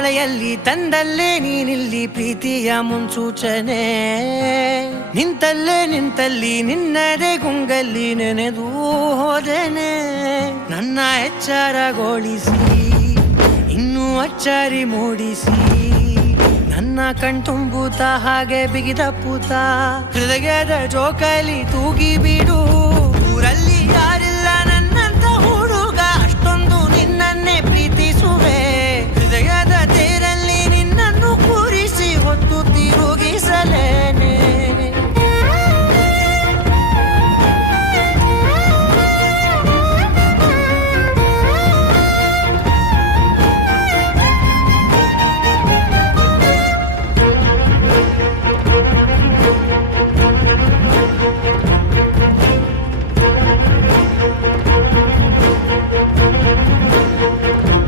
ಮಳೆಯಲ್ಲಿ ತಂದಲ್ಲೇ ನೀನಿಲ್ಲಿ ಪ್ರೀತಿಯ ಮುನ್ಸೂಚನೆ ನಿಂತಲ್ಲಿ ನಿನ್ನದೇ ಗುಂಗಲ್ಲಿ ನೆನೆದು ಹೋದೆನೆ ನನ್ನ ಎಚ್ಚರಗೊಳಿಸಿ ಇನ್ನೂ ಅಚ್ಚರಿ ಮೂಡಿಸಿ ನನ್ನ ಕಣ್ತುಂಬುತ್ತ ಹಾಗೆ ಬಿಗಿದಪ್ಪುತ್ತ ಹೃದಯದ ಜೋಕಾಲಿ ತೂಗಿ ಬಿಡು ಊರಲ್ಲಿ